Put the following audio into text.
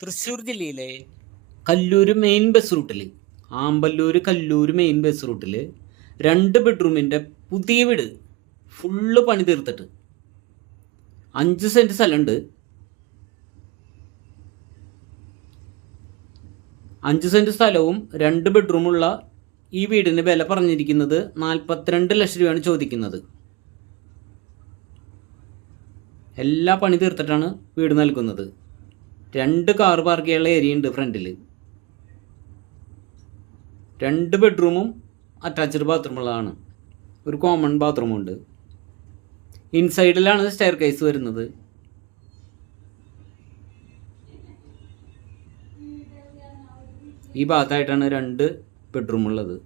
തൃശ്ശൂർ ജില്ലയിലെ Kallur main bus റൂട്ടിൽ, Amballur Kallur main bus റൂട്ടിൽ 2 ബെഡ്റൂമിൻ്റെ പുതിയ വീട് ഫുള്ള് പണി തീർത്തിട്ട് 5 സെൻറ്റ് സ്ഥലമുണ്ട്. 5 സെൻറ്റ് സ്ഥലവും 2 ബെഡ്റൂമുള്ള ഈ വീടിന് വില പറഞ്ഞിരിക്കുന്നത് 42 ലക്ഷം രൂപയാണ് ചോദിക്കുന്നത്. എല്ലാ പണി തീർത്തിട്ടാണ് വീട് നൽകുന്നത്. 2 കാർ പാർക്ക് ചെയ്യാനുള്ള ഏരിയ ഉണ്ട് ഫ്രണ്ടിൽ. 2 ബെഡ്റൂമും അറ്റാച്ച്ഡ് ബാത്റൂമുള്ളതാണ്. ഒരു കോമൺ ബാത്റൂമുണ്ട്. ഇൻസൈഡിലാണ് സ്റ്റെയർ കേസ് വരുന്നത്. ഈ ഭാഗത്തായിട്ടാണ് 2 ബെഡ്റൂമുള്ളത്.